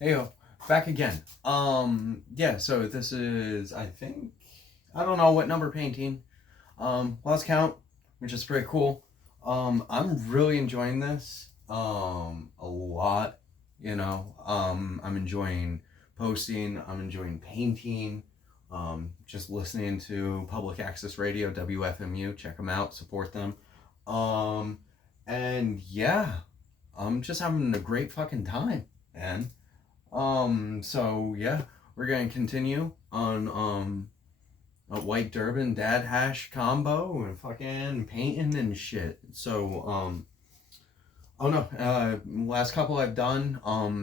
Heyo, back again. Yeah, so this is, I think, I don't know what number painting. Lost count, which is pretty cool. I'm really enjoying this, a lot, I'm enjoying posting, I'm enjoying painting, just listening to Public Access Radio, WFMU, check them out, support them. Um, and yeah, I'm just having a great fucking time, man. So yeah, we're gonna continue on a white Durban dad hash combo and fucking painting and shit. So oh no, last couple I've done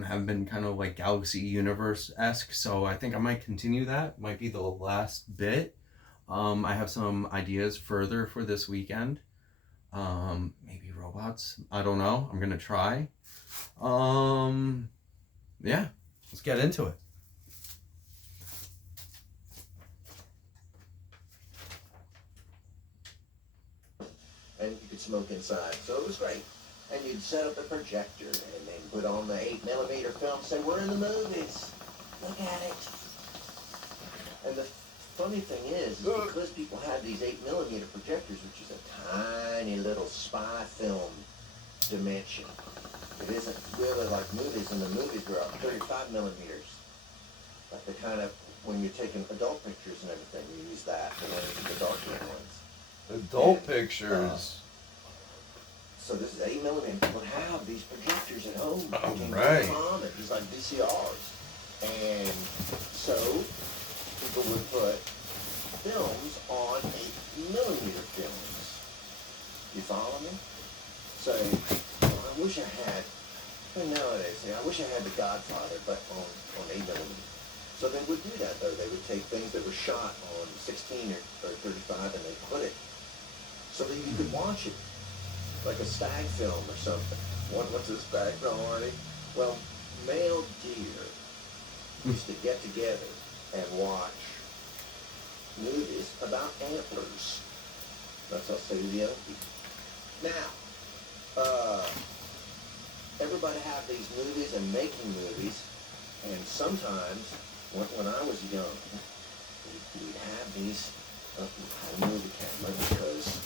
have been kind of like Galaxy Universe esque. So I think I might continue that. Might be the last bit. I have some ideas further for this weekend. Maybe robots. I don't know. I'm gonna try. Um, yeah, let's get into it. And you could smoke inside. So it was great. And you'd set up the projector and then put on the 8mm film, say, we're in the movies. Look at it. And the funny thing is because people have these 8mm projectors, which is a tiny little spy film dimension. It isn't really like movies, and the movies are 35mm. Like the kind of, when you're taking adult pictures and everything, you use that, and then the darker ones. Adult pictures. So this is 8mm. People have these projectors at home. Right. Common, just like VCRs. And so people would put films on 8mm films. You follow me? So I wish I had, and nowadays, I wish I had The Godfather, but on 8mm. So they would do that, though. They would take things that were shot on 16 or 35 and they put it so that you could watch it, like a stag film or something. What's a stag film, Artie? Well, male deer used to get together and watch movies about antlers. That's how say to the young people. Now, everybody have these movies and making movies, and sometimes, when I was young, we'd have these, had a movie camera because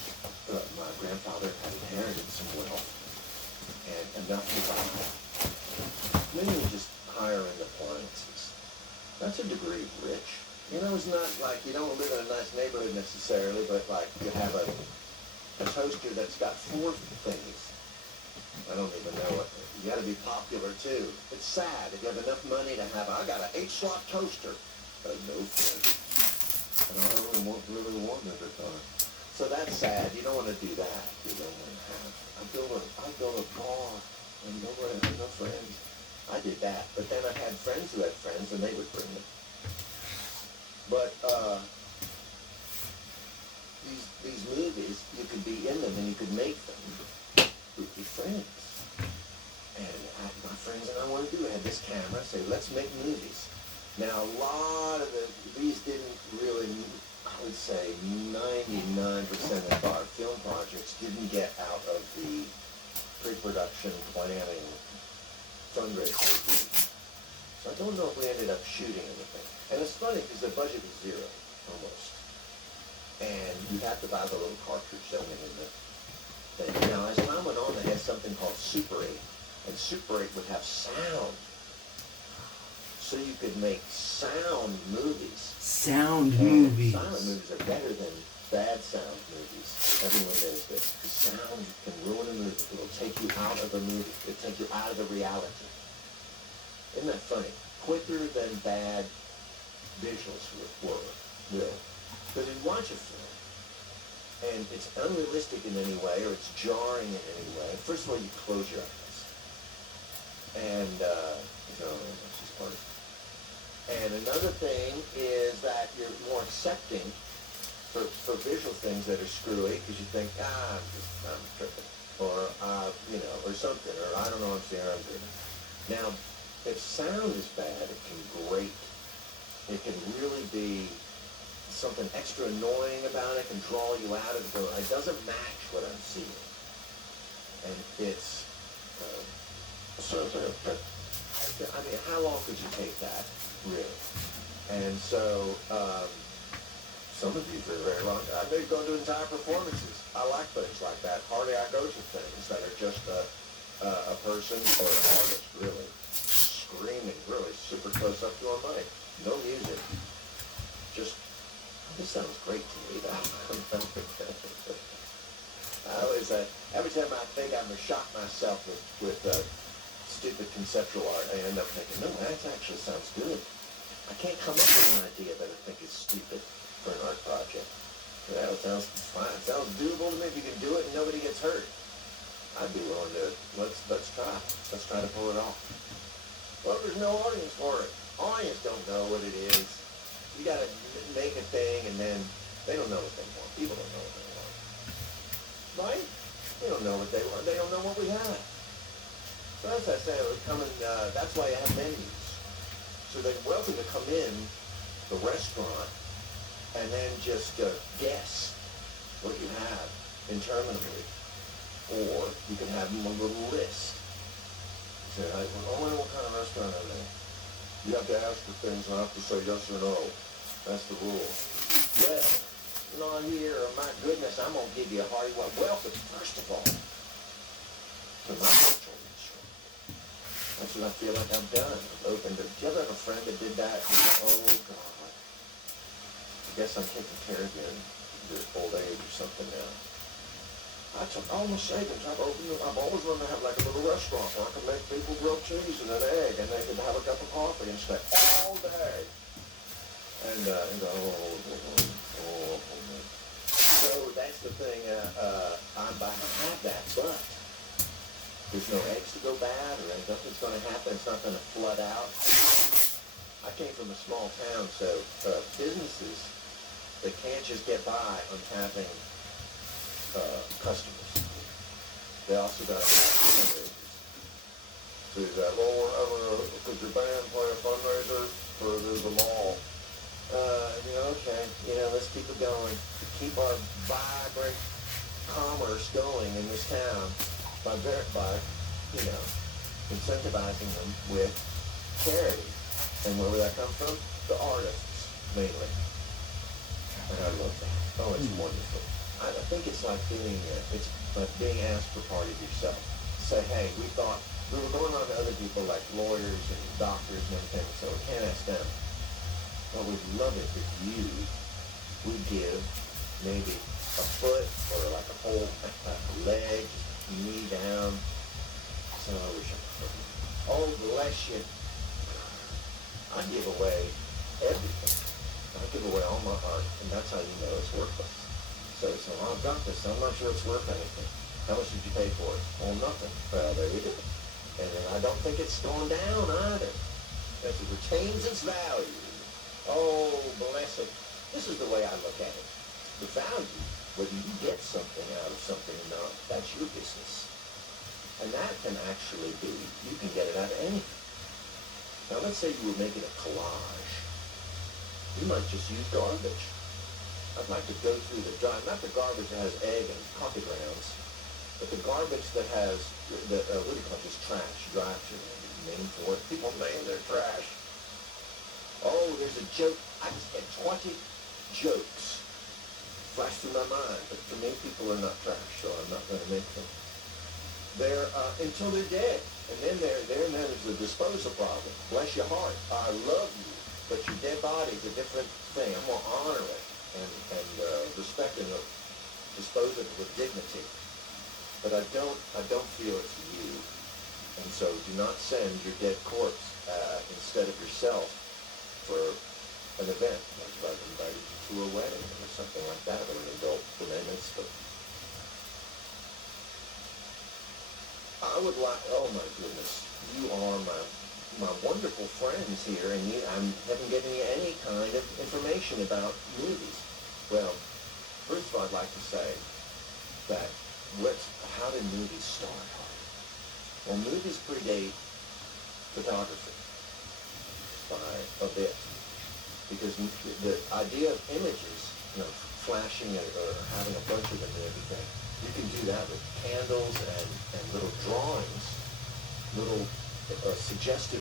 my grandfather had inherited some wealth and enough to buy. Then you just hire in appliances. That's a degree of rich. It's not like you don't live in a nice neighborhood necessarily, but like you have a toaster that's got 4 things. I don't even know it. You got to be popular too. It's sad if you have enough money to have. I got an 8-slot toaster. No friend. And I don't really want it at the time. So that's sad. You don't want to do that. You don't want to have. I built a bar and nobody had no friends. I did that, but then I had friends who had friends, and they would bring them. But these movies, you could be in them and you could make them with your friends. And my friends and I wanted to do. I had this camera, say, let's make movies. Now, a lot of these didn't really, I would say 99% of our film projects didn't get out of the pre-production planning fundraising. So I don't know if we ended up shooting anything. And it's funny because the budget was zero, almost. And you have to buy the little cartridge that went in the thing. Now, as time went on, they had something called Super 8. And Super 8 would have sound. So you could make sound movies. Sound And movies. silent movies are better than bad sound movies. Everyone knows this. The sound can ruin a movie. It will take you out of a movie. It will take you out of the reality. Isn't that funny? Quicker than bad visuals will. Because you watch a film, and it's unrealistic in any way, or it's jarring in any way. First of all, you close your eyes. And, that's just part of it. And another thing is that you're more accepting for visual things that are screwy, because you think, I'm tripping. Or, or something, or I don't know, I'm dreaming. Now, if sound is bad, it can grate. It can really be something extra annoying about it, can draw you out of the film. It doesn't match what I'm seeing. And it's I mean, how long could you take that, really? And so, some of these are very long. I may go to entire performances. I like things like that. Hardly I go to things that are just a person or an artist, really, screaming really super close up to a mic. No music. Just, this sounds great to me, though. I always, every time I think I'm going to shock myself with stupid conceptual art, I end up thinking, no, that actually sounds good. I can't come up with an idea that I think is stupid for an art project. That sounds fine. It sounds doable to me if you can do it and nobody gets hurt. I'd be willing to, let's try. Let's try to pull it off. Well, there's no audience for it. Audience don't know what it is. You gotta make a thing and then they don't know what they want. People don't know what they want. Right? They don't know what they want. They don't know what we have. So as I say, we're coming, that's why I have menus. So they're welcome to come in the restaurant and then just guess what you have interminably. Or you can have them a little list. You say, I want to know what kind of restaurant I'm in. You have to ask for things and I have to say yes or no. That's the rule. Well, not here, my goodness, I'm going to give you a hearty welcome, first of all, to my virtual restaurant. That's what I feel like I've done. I've opened it. Do you ever have a friend that did that? You go, oh, God. I guess I'm taking care of you in your old age or something now. I took all my savings. I've always wanted to have like a little restaurant where I could make people grilled cheese and an egg and they could have a cup of coffee and stay all day. And go, oh. So that's the thing. I have that, but there's no eggs to go bad or nothing's going to happen. It's not going to flood out. I came from a small town, so businesses, they can't just get by on having customers. They also got to have fundraisers. So you got, could your band play a fundraiser for the mall? Okay, let's keep it going. Keep our vibrant commerce going in this town by incentivizing them with charity. And where would that come from? The artists, mainly. And I love that. Oh, it's wonderful. I think it's like being asked for part of yourself. Say, hey, we thought we were going on to other people like lawyers and doctors and everything, so we can't ask them. But we'd love it if you would give maybe a foot or like a whole leg, knee down. So I wish I could. Oh, bless you. I give away everything. I give away all my art, and that's how you know it's worthless. So I've got this. I'm not sure it's worth anything. How much did you pay for it? Well, nothing. Well, there you go. And then I don't think it's going down either. Because it retains its value. Oh, bless it. This is the way I look at it. The value, whether you get something out of something or not, that's your business. And that can actually be, you can get it out of anything. Now, let's say you were making a collage. You might just use garbage. I'd like to go through not the garbage that has egg and coffee grounds, but the garbage that has, what do you call it, just trash, name for it. People name their trash. Oh, there's a joke. I just had 20 jokes flash through my mind, but for me, people are not trash, so I'm not going to make them. They're, until they're dead. And then there's the disposal problem. Bless your heart. I love you, but your dead body's a different thing. I'm going to honor it and respect it and dispose of it with dignity. But I don't feel it's you. And so do not send your dead corpse instead of yourself for an event, like if I've invited you to a wedding or something like that, or an adult mitzvah. I would like, oh my goodness, you are my wonderful friends here, and I haven't given you any kind of information about movies. Well, first of all, I'd like to say that how did movies start? Well, movies predate photography by a bit, because the idea of images, flashing or having a bunch of them and everything, you can do that with candles and little drawings, little suggestive